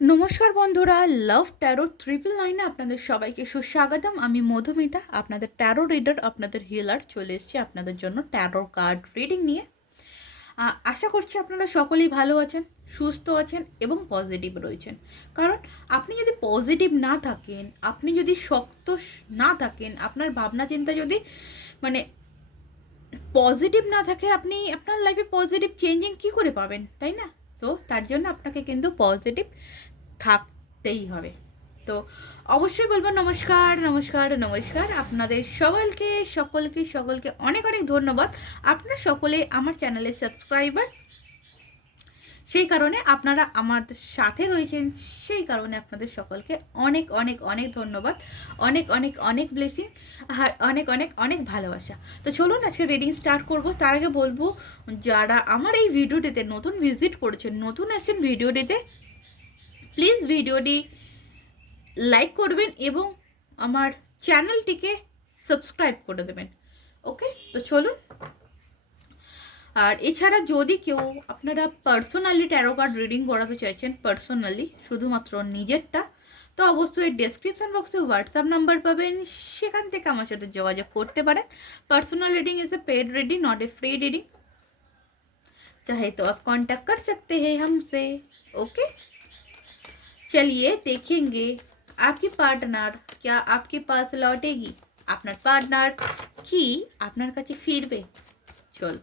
নমস্কার বন্ধুরা লাভ taro triple নাইনে আপনাদের সবাইকে সুস্বাগতম। আমি মধুমিতা, আপনাদের ট্যারো রিডার আপনাদের হিলার চলে এসেছি আপনাদের জন্য ট্যারো কার্ড রিডিং নিয়ে। আশা করছি আপনারা সকলেই ভালো আছেন, সুস্থ আছেন এবং পজিটিভ রয়েছেন। কারণ আপনি যদি পজিটিভ না থাকেন, আপনি যদি শক্ত না থাকেন, আপনার ভাবনা চিন্তা যদি মানে পজিটিভ না থাকে, আপনি আপনার লাইফে পজিটিভ চেঞ্জিং কী করে পাবেন, তাই না? সো তার জন্য আপনাকে কিন্তু পজিটিভ থাকতেই হবে। তো অবশ্যই বলব নমস্কার নমস্কার নমস্কার। আপনাদের সকলকে সকলকে সকলকে অনেক অনেক ধন্যবাদ। আপনারা সকলে আমার চ্যানেলে সাবস্ক্রাইবার, সেই কারণে আপনারা আমার সাথে রয়েছেন, সেই কারণে আপনাদের সকলকে অনেক অনেক অনেক ধন্যবাদ। অনেক অনেক অনেক ব্লেসিং আর অনেক অনেক অনেক ভালোবাসা। তো চলুন আজকে রিডিং স্টার্ট করব। তার আগে বলব, যারা আমার এই ভিডিওটিতে নতুন ভিজিট করেছেন, নতুন আসছেন ভিডিওটিতে প্লিজ ভিডিওটি লাইক করবেন এবং আমার চ্যানেলটিকে সাবস্ক্রাইব করে দেবেন ওকে তো চলুন আর এছাড়া যদি কেউ আপনারা পার্সোনালি ট্যারো কার্ড রিডিং করাতে চাইছেন পার্সোনালি শুধুমাত্র নিজেরটা তো অবশ্যই ডেসক্রিপশন বক্সে হোয়াটসঅ্যাপ নাম্বার পাবেন সেখান থেকে আমার সাথে যোগাযোগ করতে পারেন personal reading is a paid reading not a free reading चाहे तो आप कांटेक्ट कर सकते हैं हमसे ओके चलिए देखेंगे आपकी पार्टनार क्या आपके पास लौटेगी আপনার পার্টনার কি আপনার কাছে ফিরবে চল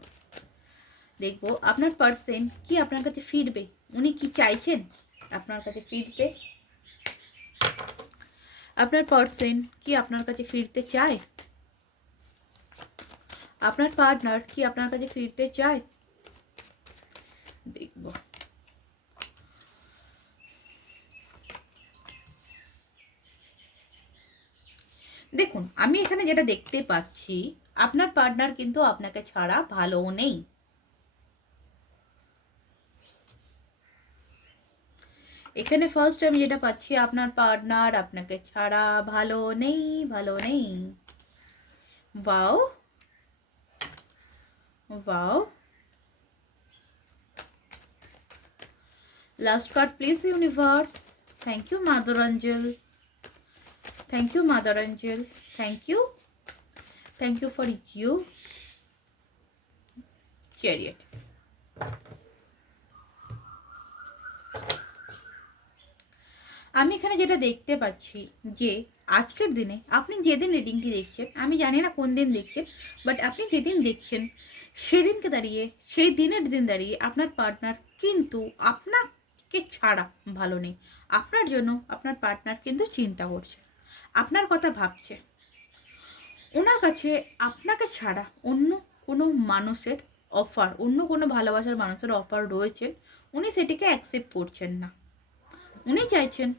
দেখবো আপনার পার্সন কি আপনার কাছে ফিরবে উনি কি চাইছেন আপনার কাছে ফিরতে আপনার পার্সন কি আপনার কাছে ফিরতে চায় আপনার পার্টনার কি আপনার কাছে ফিরতে চায় দেখব দেখুন আমি এখানে যেটা দেখতে পাচ্ছি আপনার পার্টনার কিন্তু আপনাকে ছাড়া ভালো নেই এখানে ফার্স্ট আমি যেটা পাচ্ছি আপনার পার্টনার আপনাকে ছাড়া ভালো নেই ভালো নেই wow. Last card, please, universe. Thank you, Mother Angel. Thank you, Mother Angel. Thank you. Thank you for you. Chariot. আমি এখানে যেটা দেখতে পাচ্ছি যে আজকের দিনে আপনি যেদিন রিডিংটি দেখছেন আমি জানি না কোন দিন দেখছেন বাট আপনি যেদিন দেখছেন সেদিনকে দাঁড়িয়ে সেই দিনের দিন দাঁড়িয়ে আপনার পার্টনার কিন্তু আপনাকে ছাড়া ভালো নেই আপনার জন্য আপনার পার্টনার কিন্তু চিন্তা করছে আপনার কথা ভাবছে। ওনার কাছে আপনাকে ছাড়া অন্য কোনো মানুষের অফার অন্য কোনো ভালোবাসার মানুষের অফার রয়েছে, উনি সেটিকে অ্যাকসেপ্ট করছেন না। উনি চাইছেন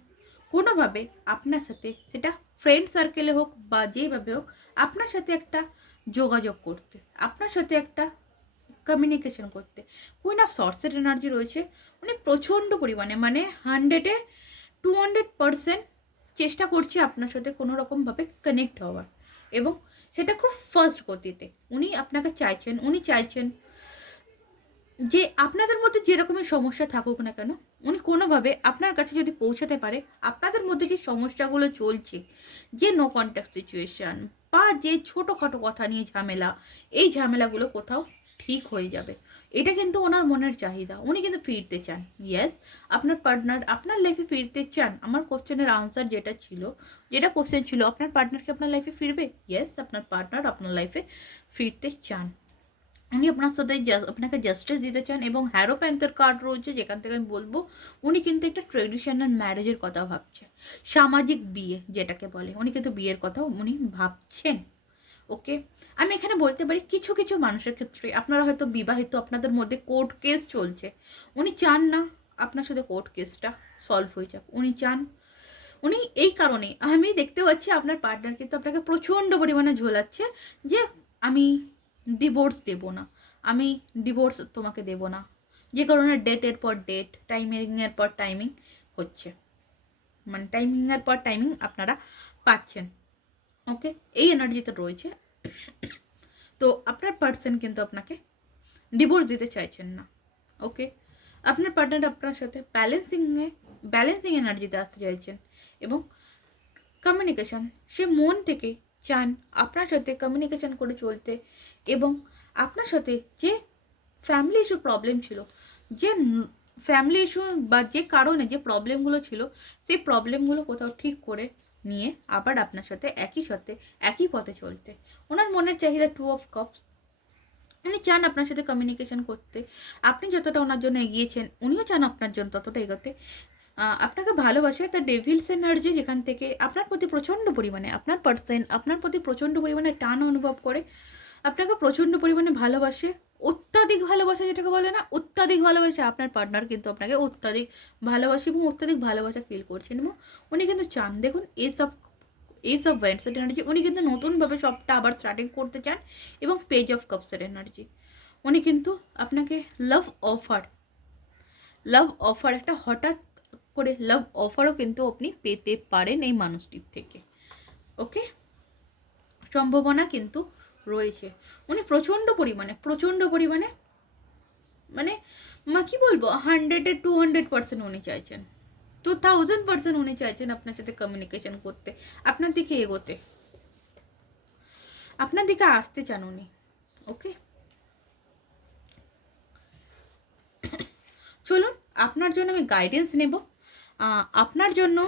কোনোভাবে আপনার সাথে সেটা ফ্রেন্ড সার্কেলে হোক বা যেভাবে হোক, আপনার সাথে একটা যোগাযোগ করতে, আপনার সাথে একটা কমিউনিকেশন করতে। কুইন অফ সর্সের এনার্জি রয়েছে। উনি প্রচণ্ড পরিমাণে মানে হান্ড্রেডে টু হান্ড্রেড পারসেন্ট চেষ্টা করছে আপনার সাথে কোনো রকমভাবে কানেক্ট হওয়ার। এবং সেটা খুব ফার্স্ট গতিতে। উনি আপনাকে চাইছেন, উনি চাইছেন যে আপনাদের মধ্যে যেরকমই সমস্যা থাকুক না কেন, উনি কোনোভাবে আপনার কাছে যদি পৌঁছাতে পারে, আপনাদের মধ্যে যে সমস্যাগুলো চলছে, যে নো কন্ট্যাক্ট সিচুয়েশান বা যে ছোটোখাটো কথা নিয়ে ঝামেলা, এই ঝামেলাগুলো কোথাও ঠিক হয়ে যাবে। এটা কিন্তু ওনার মনের চাহিদা। উনি কিন্তু ফিরতে চান। ইয়েস আপনার পার্টনার আপনার লাইফে ফিরতে চান। আমার কোশ্চেনের আনসার যেটা ছিল, যেটা কোশ্চেন ছিল, আপনার পার্টনার কি আপনার লাইফে ফিরবে? ইয়েস আপনার পার্টনার আপনার লাইফে ফিরতে চান। উনি আপনার সাথে আপনাকে জাস্টিস দিতে চান এবং হ্যারো প্যান্থের কার্ড রয়েছে, যেখান থেকে আমি বলব, উনি কিন্তু একটা ট্রেডিশনাল ম্যারেজের কথা ভাবছে সামাজিক বিয়ে যেটাকে বলে, উনি কিন্তু বিয়ের কথা উনি ভাবছেন। ওকে আমি এখানে বলতে পারি কিছু কিছু মানুষের ক্ষেত্রে, আপনারা হয়তো বিবাহিত, আপনাদের মধ্যে কোর্ট কেস চলছে। উনি চান না আপনার সাথে কোর্ট কেসটা সলভ হয়ে যাক। উনি চান। উনি এই কারণে আমি দেখতে পাচ্ছি আপনার পার্টনার কিন্তু আপনাকে প্রচণ্ড পরিমাণে ঝোলাচ্ছে যে আমি ডিভোর্স দেব না। আমি ডিভোর্স তোমাকে দেব না। যে কারণে ডেটের পর ডেট টাইমিংয়ের পর টাইমিং হচ্ছে। মানে টাইমিংয়ের পর টাইমিং আপনারা পাচ্ছেন। ওকে এই এনার্জিতে রয়েছে। তো আপনার পার্সন কিন্তু আপনাকে ডিভোর্স দিতে চাইছেন না। ওকে আপনার পার্টনার আপনার সাথে ব্যালেন্সিংয়ে ব্যালেন্সিং এনার্জিতে আসতে চাইছেন এবং কমিউনিকেশন সে মন থেকে চান আপনার সাথে কমিউনিকেশান করে চলতে এবং আপনার সাথে যে ফ্যামিলি ইস্যু প্রবলেম ছিল, যে ফ্যামিলি ইস্যু বা যে কারণে যে প্রবলেমগুলো ছিল, সেই প্রবলেমগুলো কোথাও ঠিক করে নিয়ে আবার আপনার সাথে একই সাথে একই পথে চলতে। ওনার মনের চাহিদা টু অফ কাপস উনি চান আপনার সাথে কমিউনিকেশন করতে। আপনি যতটা ওনার জন্য এগিয়েছেন, উনিও চান আপনার জন্য ততটা এগোতে। আপনাকে ভালোবাসে দ্য ডেভিলস এনার্জি যেখান থেকে আপনার প্রতি প্রচণ্ড পরিমাণে, আপনার পার্সেন আপনার প্রতি প্রচণ্ড পরিমাণে টান অনুভব করে। আপনাকে প্রচণ্ড পরিমাণে ভালোবাসে। অত্যাধিক ভালোবাসা যেটাকে বলে না, অত্যাধিক ভালোবাসা, আপনার পার্টনার কিন্তু আপনাকে অত্যাধিক ভালোবাসে এবং অত্যাধিক ভালোবাসা ফিল করছেন এবং উনি কিন্তু চান। দেখুন এইসব এইসব ভ্যান্ডসেট এনার্জি উনি কিন্তু নতুনভাবে সবটা আবার স্টার্টিং করতে চান এবং পেজ অফ কাপসের এনার্জি উনি কিন্তু আপনাকে লাভ অফার লাভ অফার একটা হঠাৎ করে লাভ অফারও কিন্তু আপনি পেতে পারেন এই মানুষটির থেকে। ওকে সম্ভাবনা কিন্তু রয়েছে। উনি প্রচণ্ড পরিমাণে প্রচণ্ড পরিমাণে মানে মা, কি বলব হান্ড্রেডে টু হান্ড্রেড পার্সেন্ট উনি চাইছেন। টু থাউজেন্ড পার্সেন্ট উনি চাইছেন আপনার সাথে কমিউনিকেশন করতে, আপনার দিকে এগোতে। আপনার দিকে আসতে চান উনি ওকে চলুন, আপনার জন্য আমি গাইডেন্স নেব। আপনার জন্য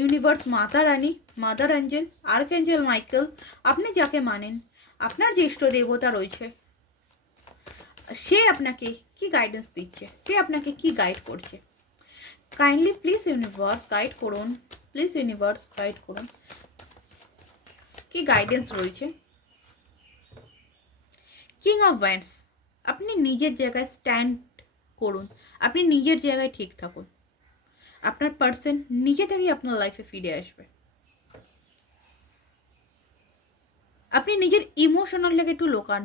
universe Mata Rani mother angel archangel Michael আপনি যাকে মানেন আপনার ইষ্ট দেবতা রয়েছে। সে আপনাকে কি গাইডেন্স দিচ্ছে? সে আপনাকে কি গাইড করছে? কাইন্ডলি প্লিজ ইউনিভার্স গাইড করুন। প্লিজ ইউনিভার্স গাইড করুন। কি গাইডেন্স রয়েছে? কিং অফ ওয়ান্ডস আপনি নিজের জায়গায় স্ট্যান্ড করুন। আপনি নিজের জায়গায় ঠিক থাকুন। আপনার পার্সন নিজে থেকেই আপনার লাইফে ফিরে আসবে। আপনি নিজের ইমোশনাল লেগে একটু লোকান।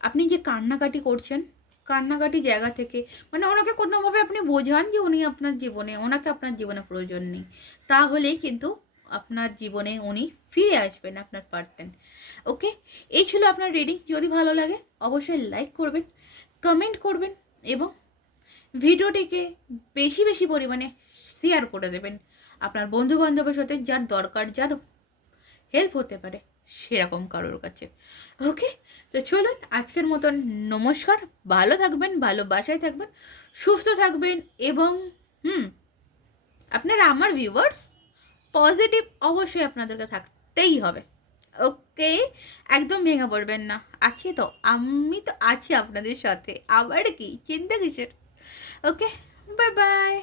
আপনি যে কান্নাকাটি করছেন, কান্নাকাটি জায়গা থেকে মানে ওনাকে কোনোভাবে আপনি বোঝান যে উনি আপনার জীবনে, ওনাকে আপনার জীবনে প্রয়োজন নেই। তাহলেই কিন্তু আপনার জীবনে উনি ফিরে আসবেন, আপনার পার্সন ওকে? এই ছিল আপনার রিডিং যদি ভালো লাগে, অবশ্যই লাইক করবেন কমেন্ট করবেন এবং ভিডিওটিকে বেশি বেশি পরিমাণে শেয়ার করে দেবেন। আপনার বন্ধু বান্ধবের সাথে যার দরকার, যার হেল্প হতে পারে। সেরকম কারোর কাছে। ওকে তো চলুন, আজকের মতন নমস্কার। ভালো থাকবেন ভালোবাসায় থাকবেন, সুস্থ থাকবেন এবং, হুম, আপনারা আমার ভিউয়ার্স পজিটিভ অবশ্যই আপনাদেরকে থাকতেই হবে। ওকে একদম ভেঙে পড়বেন না। আছি তো, আমি তো আছি আপনাদের সাথে। আবার কি? চিন্তা কিসের? Okay bye bye